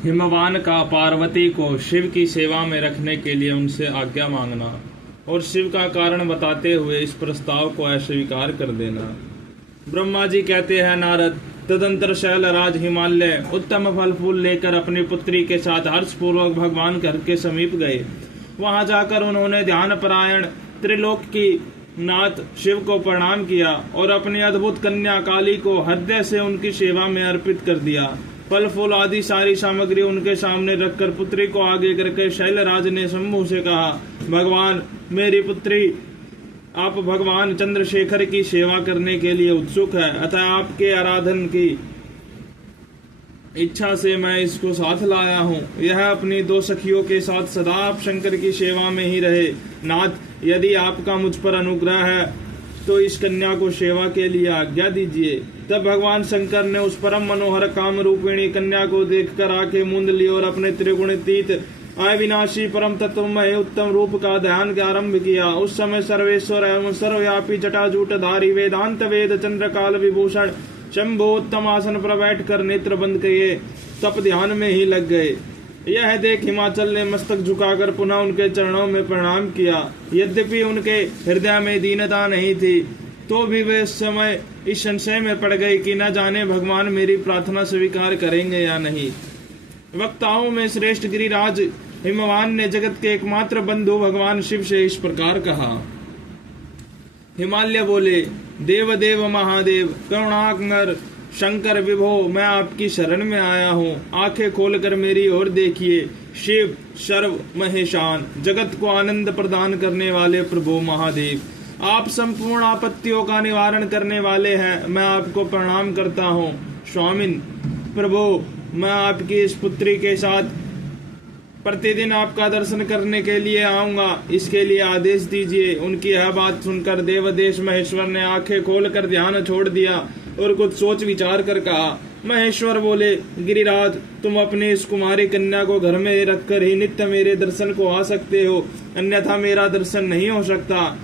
हिमवान का पार्वती को शिव की सेवा में रखने के लिए उनसे आज्ञा मांगना और शिव का कारण बताते हुए इस प्रस्ताव को अस्वीकार कर देना। ब्रह्मा जी कहते हैं, नारद, तदंतर शैलराज हिमालय उत्तम फल फूल लेकर अपनी पुत्री के साथ हर्षपूर्वक भगवान घर के समीप गए। वहां जाकर उन्होंने ध्यान परायण त्रिलोक की नाथ शिव को प्रणाम किया और अपनी अद्भुत कन्या काली को हृदय से उनकी सेवा में अर्पित कर दिया। फल फूल आदि सारी सामग्री उनके सामने रखकर पुत्री को आगे करके शैलराज ने शंभु से कहा, भगवान, मेरी पुत्री आप भगवान चंद्रशेखर की सेवा करने के लिए उत्सुक है, अतः आपके आराधन की इच्छा से मैं इसको साथ लाया हूँ। यह अपनी दो सखियों के साथ सदा आप शंकर की सेवा में ही रहे। नाथ, यदि आपका मुझ पर अनुग्रह है तो इस कन्या को सेवा के लिए आज्ञा दीजिए। तब भगवान शंकर ने उस परम मनोहर काम रूपिणी कन्या को देखकर आंखें मूंद ली और अपने त्रिगुणातीत अविनाशी परम तत्वमय उत्तम रूप का ध्यान का आरंभ किया। उस समय सर्वेश्वर एवं सर्वव्यापी जटाजूटधारी वेदांत वेद चंद्रकाल विभूषण शंभो उत्तम आसन पर बैठकर नेत्र बंद किए तप ध्यान में ही लग गए। यह देख हिमाचल ने मस्तक झुकाकर पुनः उनके चरणों में प्रणाम किया। यद्यपि उनके हृदय में दीनता नहीं थी तो भी वे इस समय इस संशय में पड़ गए कि न जाने भगवान मेरी प्रार्थना स्वीकार करेंगे या नहीं। वक्ताओं में श्रेष्ठ गिरिराज हिमवान ने जगत के एकमात्र बंधु भगवान शिव से इस प्रकार कहा। हिमालय बोले, देव देव महादेव करुणाकर शंकर विभो, मैं आपकी शरण में आया हूँ। आंखें खोलकर मेरी ओर देखिए। शिव सर्व महेशान जगत को आनंद प्रदान करने वाले प्रभु महादेव, आप संपूर्ण आपत्तियों का निवारण करने वाले हैं। मैं आपको प्रणाम करता हूँ। स्वामिन प्रभु, मैं आपकी इस पुत्री के साथ प्रतिदिन आपका दर्शन करने के लिए आऊंगा, इसके लिए आदेश दीजिए। उनकी यह बात सुनकर देवदेश महेश्वर ने आंखें खोलकर ध्यान छोड़ दिया और कुछ सोच विचार कर कहा। महेश्वर बोले, गिरिराज, तुम अपनी इस कुमारी कन्या को घर में रखकर ही नित्य मेरे दर्शन को आ सकते हो, अन्यथा मेरा दर्शन नहीं हो सकता।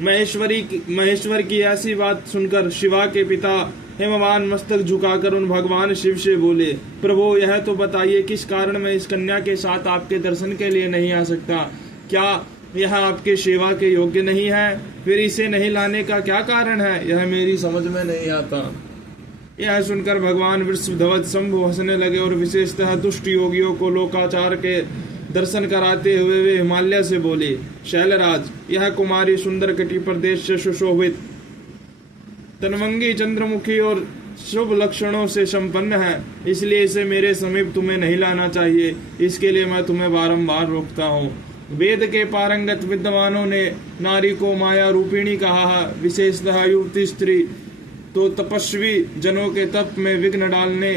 महेश्वर की ऐसी बात सुनकर शिवा के पिता हिमवान मस्तक झुकाकर उन भगवान शिव से बोले, प्रभु, यह तो बताइए किस कारण मैं इस कन्या के साथ आपके दर्शन के लिए नहीं आ सकता? क्या यह आपके सेवा के योग्य नहीं है? फिर इसे नहीं लाने का क्या कारण है? यह मेरी समझ में नहीं आता। यह सुनकर भगवान वृषभध्वज शंभु हंसने लगे और विशेषतः दुष्ट योगियों को लोकाचार के दर्शन कराते हुए वे हिमालय से बोले, शैलराज, यह कुमारी सुंदर कटी प्रदेश से सुशोभित तनवंगी चंद्रमुखी और शुभ लक्षणों से संपन्न है, इसलिए इसे मेरे समीप तुम्हें नहीं लाना चाहिए। इसके लिए मैं तुम्हें बारंबार रोकता हूँ। वेद के पारंगत विद्वानों ने नारी को माया रूपिणी कहा है। विशेषतः युवती स्त्री तो तपस्वी जनों के तप में विघ्न डालने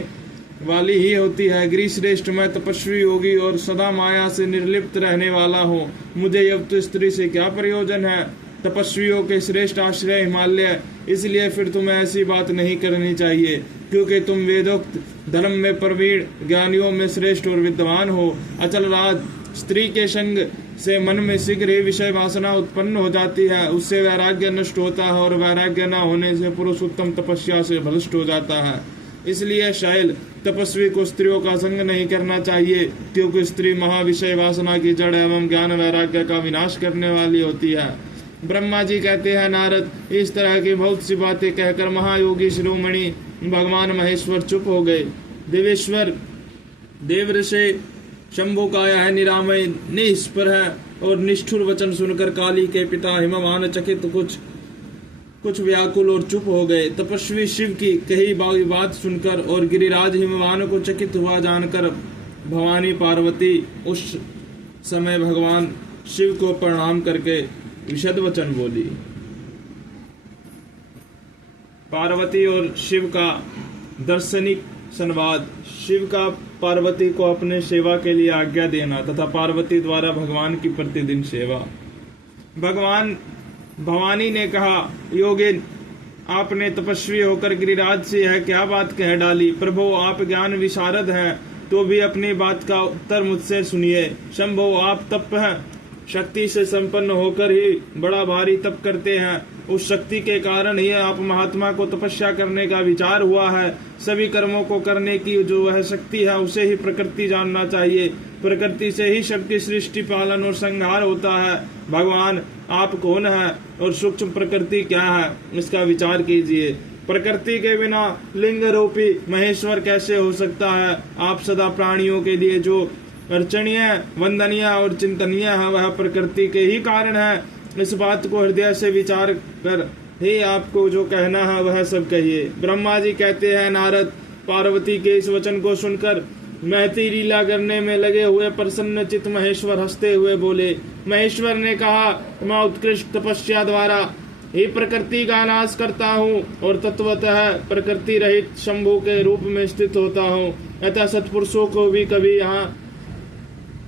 वाली ही होती है। गिरिश्रेष्ठ, मैं तपस्वी योगी और सदा माया से निर्लिप्त रहने वाला हूँ। मुझे युवती स्त्री से क्या प्रयोजन है? तपस्वियों के श्रेष्ठ आश्रय हिमालय, इसलिए फिर तुम्हें ऐसी बात नहीं करनी चाहिए, क्योंकि तुम वेदोक्त धर्म में प्रवीण, ज्ञानियों में श्रेष्ठ और विद्वान हो। अचल राज, स्त्री के संग से मन में शीघ्र ही विषय वासना उत्पन्न हो जाती है, उससे वैराग्य नष्ट होता है और वैराग्य न होने से पुरुष उत्तम तपस्या से भ्रष्ट हो जाता है। इसलिए शैल, तपस्वी को स्त्रियों का संग नहीं करना चाहिए, क्योंकि स्त्री महाविषय वासना की जड़ एवं ज्ञान वैराग्य का विनाश करने वाली होती है। ब्रह्मा जी कहते हैं, नारद, इस तरह की बहुत सी बातें कहकर महायोगी शिरोमणि भगवान महेश्वर चुप हो गए। देवेश्वर देवऋषि शंभु का यह निरामय निष्प्रह और निष्ठुर वचन सुनकर काली के पिता हिमवान चकित कुछ व्याकुल और चुप हो गए। तपस्वी शिव की कही बात सुनकर और गिरिराज हिमवान को चकित हुआ जानकर भवानी पार्वती उस समय भगवान शिव को प्रणाम करके विशद वचन बोली। पार्वती और शिव का दर्शनिक संवाद। शिव का पार्वती को अपने सेवा के लिए आज्ञा देना तथा पार्वती द्वारा भगवान की प्रतिदिन सेवा। भगवान भवानी ने कहा, योगिन, आपने तपस्वी होकर गिरिराज से यह क्या बात कह डाली? प्रभु, आप ज्ञान विशारद हैं, तो भी अपनी बात का उत्तर मुझसे सुनिए। शंभो, आप तप शक्ति से संपन्न होकर ही बड़ा भारी तप करते हैं। उस शक्ति के कारण ही आप महात्मा को तपस्या करने का विचार हुआ है। सभी कर्मों को करने की जो वह शक्ति है उसे ही प्रकृति जानना चाहिए। प्रकृति से ही सबकी सृष्टि, पालन और संहार होता है। भगवान आप कौन है और सूक्ष्म प्रकृति क्या है, इसका विचार कीजिए। प्रकृति के बिना लिंग रूपी महेश्वर कैसे हो सकता है। आप सदा प्राणियों के लिए जो अर्चनीय, वंदनीय और चिंतनीय है वह प्रकृति के ही कारण है। इस बात को हृदय से विचार कर ही आपको जो कहना है वह सब कहिए। ब्रह्मा जी कहते हैं, नारद पार्वती के इस वचन को सुनकर महती लीला करने में लगे हुए प्रसन्न चित्त महेश्वर हंसते हुए बोले। महेश्वर ने कहा, मैं उत्कृष्ट तपस्या द्वारा ही प्रकृति का नाश करता हूँ और तत्वतः प्रकृति रहित शंभु के रूप में स्थित होता हूँ। अतः सत्पुरुषों को भी कभी यहाँ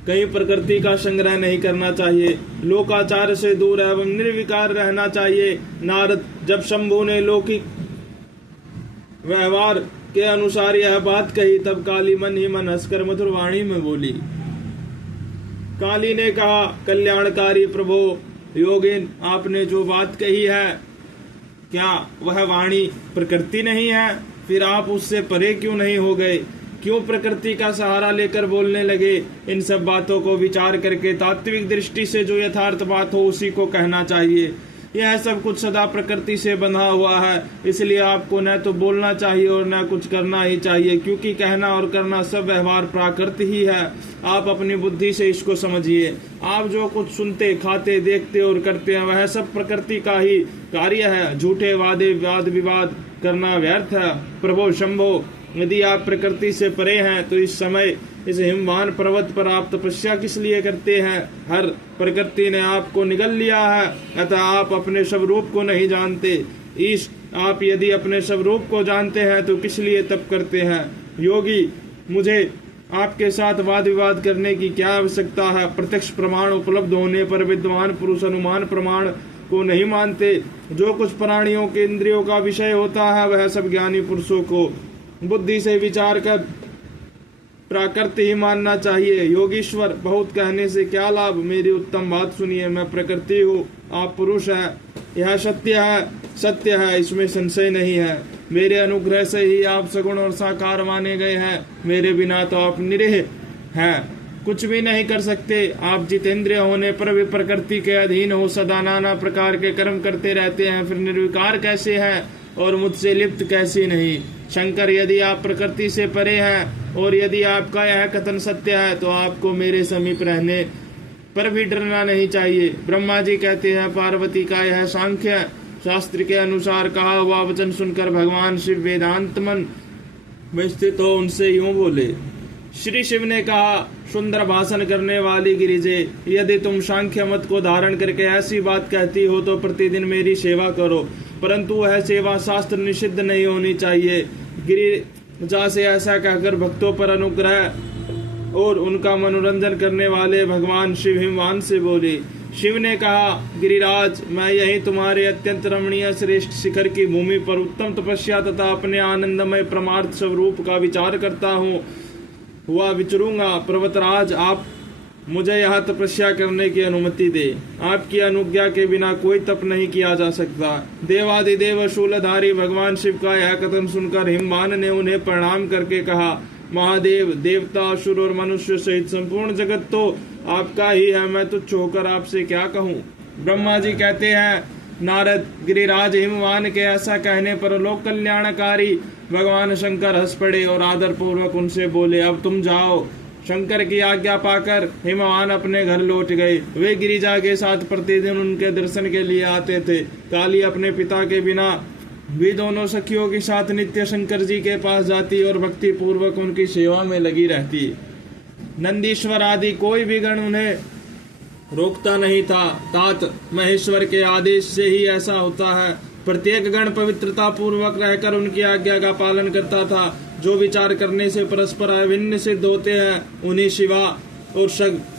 कहीं प्रकृति का संग्रह नहीं करना चाहिए। लोकाचार से दूर एवं निर्विकार रहना चाहिए। नारद, जब शंभु ने लौकिक व्यवहार के अनुसार यह बात कही तब काली मन ही मन हंसकर मधुर वाणी में बोली। काली ने कहा, कल्याणकारी प्रभो योगिन, आपने जो बात कही है क्या वह वाणी प्रकृति नहीं है? फिर आप उससे परे क्यों नहीं हो गए? क्यों प्रकृति का सहारा लेकर बोलने लगे? इन सब बातों को विचार करके तात्विक दृष्टि से जो यथार्थ बात हो उसी को कहना चाहिए। यह सब कुछ सदा प्रकृति से बंधा हुआ है, इसलिए आपको न तो बोलना चाहिए और न कुछ करना ही चाहिए, क्योंकि कहना और करना सब व्यवहार प्राकृत ही है। आप अपनी बुद्धि से इसको समझिए। आप जो कुछ सुनते, खाते, देखते और करते हैं वह सब प्रकृति का ही कार्य है। झूठे वादे, वाद विवाद करना व्यर्थ है। प्रभो शंभो, यदि आप प्रकृति से परे हैं तो इस समय इस हिमवान पर्वत पर आप तपस्या किस लिए करते हैं? हर प्रकृति ने आपको निगल लिया है, अतः आप अपने स्वरूप को नहीं जानते। आप यदि अपने स्वरूप को जानते हैं तो किस लिए तप करते हैं? योगी, मुझे आपके साथ वाद विवाद करने की क्या आवश्यकता है? प्रत्यक्ष प्रमाण उपलब्ध होने पर विद्वान पुरुष अनुमान प्रमाण को नहीं मानते। जो कुछ प्राणियों के इंद्रियों का विषय होता है वह सब ज्ञानी पुरुषों को बुद्धि से विचार कर प्राकृत ही मानना चाहिए। योगीश्वर, बहुत कहने से क्या लाभ? मेरी उत्तम बात सुनिए। मैं प्रकृति हूँ, आप पुरुष हैं। यह सत्य है, इसमें संशय नहीं है। मेरे अनुग्रह से ही आप सगुण और साकार माने गए हैं। मेरे बिना तो आप निरीह हैं, कुछ भी नहीं कर सकते। आप जितेंद्रिय होने पर भी प्रकृति के अधीन हो, सदा नाना प्रकार के कर्म करते रहते हैं, फिर निर्विकार कैसे हैं और मुझसे लिप्त कैसे नहीं? शंकर, यदि आप प्रकृति से परे हैं और यदि आपका यह कथन सत्य है तो आपको मेरे समीप रहने पर भी डरना नहीं चाहिए। ब्रह्मा जी कहते हैं, पार्वती का यह सांख्य शास्त्र के अनुसार कहा हुआ वचन सुनकर भगवान शिव वेदांत मन में स्थित हो उनसे यूं बोले। श्री शिव ने कहा, सुंदर भाषण करने वाली गिरिजे, यदि तुम सांख्य मत को धारण करके ऐसी बात कहती हो तो प्रतिदिन मेरी सेवा करो, परंतु वह सेवा शास्त्र निषिद्ध नहीं होनी चाहिए। गिरिजा से ऐसा कहकर भक्तों पर अनुग्रह और उनका मनोरंजन करने वाले भगवान शिव हिमवान से बोले। शिव ने कहा, गिरिराज, मैं यही तुम्हारे अत्यंत रमणीय श्रेष्ठ शिखर की भूमि पर उत्तम तपस्या तथा अपने आनंदमय परमार्थ स्वरूप का विचार करता हूँ हुआ विचरूंगा। पर्वतराज, आप मुझे यहाँ तपस्या करने की अनुमति दे। आपकी अनुज्ञा के बिना कोई तप नहीं किया जा सकता। देवादिदेव शूलधारी भगवान शिव का यह कथन सुनकर हिमवान ने उन्हें प्रणाम करके कहा, महादेव, देवता, असुर और मनुष्य सहित संपूर्ण जगत तो आपका ही है। मैं तुच्छ होकर आपसे क्या कहूँ? ब्रह्मा जी कहते हैं, नारद, गिरिराज हिमवान के ऐसा कहने पर लोक कल्याणकारी भगवान शंकर हंस पड़े और आदर पूर्वक उनसे बोले, अब तुम जाओ। शंकर की आज्ञा पाकर हिमवान अपने घर लौट गए। वे गिरिजा के साथ प्रतिदिन उनके दर्शन के लिए आते थे। काली अपने पिता के बिना भी दोनों सखियों के साथ नित्य शंकर जी के पास जाती और भक्ति पूर्वक उनकी सेवा में लगी रहती। नंदीश्वर आदि कोई भी गण उन्हें रोकता नहीं था। तात महेश्वर के आदेश से ही ऐसा होता है। प्रत्येक गण पवित्रता पूर्वक रहकर उनकी आज्ञा का पालन करता था। जो विचार करने से परस्पर अभिन्न सिद्ध होते हैं उन्हें शिवा और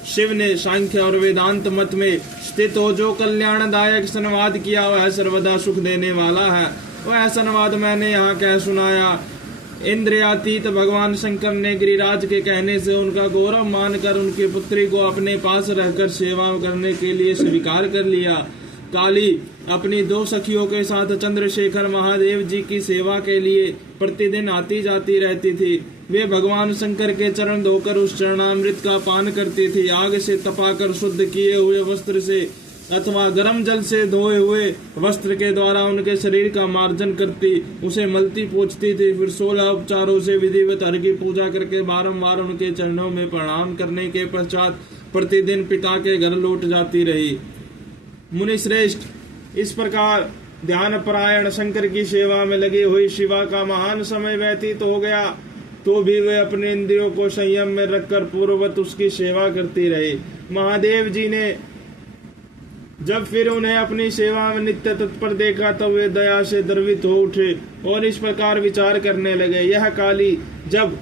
शिव ने सांख्य और वेदांत मत में स्थित हो जो कल्याणदायक संवाद किया वह सर्वदा सुख देने वाला है। वह संवाद मैंने यहाँ कह सुनाया। इंद्रियातीत भगवान शंकर ने गिरिराज के कहने से उनका गौरव मानकर उनकी पुत्री को अपने पास रहकर सेवा करने के लिए स्वीकार कर लिया। काली अपनी 2 सखियों के साथ चंद्रशेखर महादेव जी की सेवा के लिए प्रतिदिन आती जाती रहती थी। वे भगवान शंकर के चरण धोकर उस चरणामृत का पान करती थी। आग से तपाकर शुद्ध किए हुए वस्त्र से अथवा गर्म जल से धोए हुए वस्त्र के द्वारा उनके शरीर का मार्जन करती, उसे मलती पोंछती थी। फिर 16 उपचारों से विधिवत हरि की पूजा करके बारंबार उनके चरणों में प्रणाम करने के पश्चात प्रतिदिन पिता के घर लौट जाती रही। मुनि श्रेष्ठ, इस प्रकार ध्यान परायण शंकर की सेवा में लगी हुई शिवा का महान समय व्यतीत हो गया, तो भी वे अपने इंद्रियों को संयम में रखकर पूर्ववत उसकी सेवा करती रही। महादेव जी ने जब फिर उन्हें अपनी सेवा में नित्य तत्पर देखा, तब वे दया से द्रवित हो उठे और इस प्रकार विचार करने लगे, यह काली जब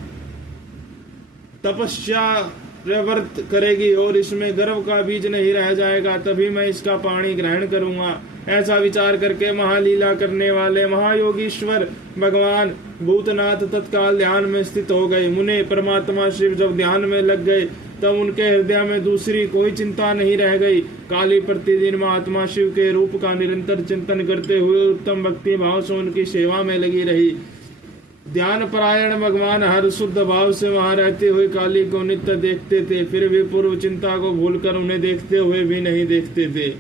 तपस्या व्रत करेगी और इसमें गर्व का बीज नहीं रह जाएगा, तभी मैं इसका पानी ग्रहण करूंगा। ऐसा विचार करके महालीला करने वाले महायोगीश्वर भगवान भूतनाथ तत्काल ध्यान में स्थित हो गए। मुने परमात्मा शिव जब ध्यान में लग गए, तब उनके हृदय में दूसरी कोई चिंता नहीं रह गई। काली प्रतिदिन महात्मा शिव के रूप का निरंतर चिंतन करते हुए उत्तम भक्ति भाव से उनकी सेवा में लगी रही। ध्यान परायण भगवान हर शुद्ध भाव से वहां रहते हुए काली को नित्य देखते थे, फिर भी पूर्व चिंता को भूलकर उन्हें देखते हुए भी नहीं देखते थे।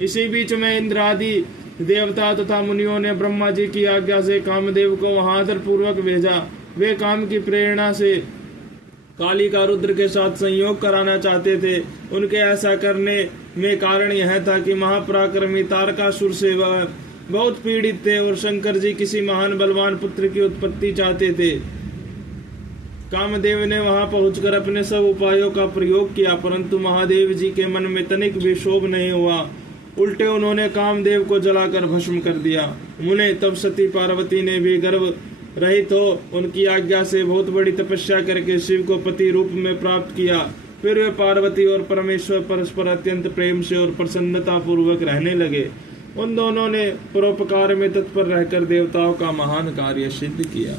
इसी बीच में इंद्र आदि देवता तथा मुनियों ने ब्रह्मा जी की आज्ञा से कामदेव को वहां आदर पूर्वक भेजा। वे काम की प्रेरणा से काली का रुद्र के साथ संयोग कराना चाहते थे। उनके ऐसा करने में कारण यह था कि महापराक्रमी तारकासुर से वह बहुत पीड़ित थे और शंकर जी किसी महान बलवान पुत्र की उत्पत्ति चाहते थे। कामदेव ने वहां पहुंचकर अपने सब उपायों का प्रयोग किया, परंतु महादेव जी के मन में तनिक भी शोभ नहीं हुआ। उल्टे उन्होंने कामदेव को जलाकर भस्म कर दिया। मुने तब सती पार्वती ने भी गर्भ रहित हो उनकी आज्ञा से बहुत बड़ी तपस्या करके शिव को पति रूप में प्राप्त किया। फिर वे पार्वती और परमेश्वर परस्पर अत्यंत प्रेम से और प्रसन्नता पूर्वक रहने लगे। उन दोनों ने परोपकार में तत्पर रहकर देवताओं का महान कार्य सिद्ध किया।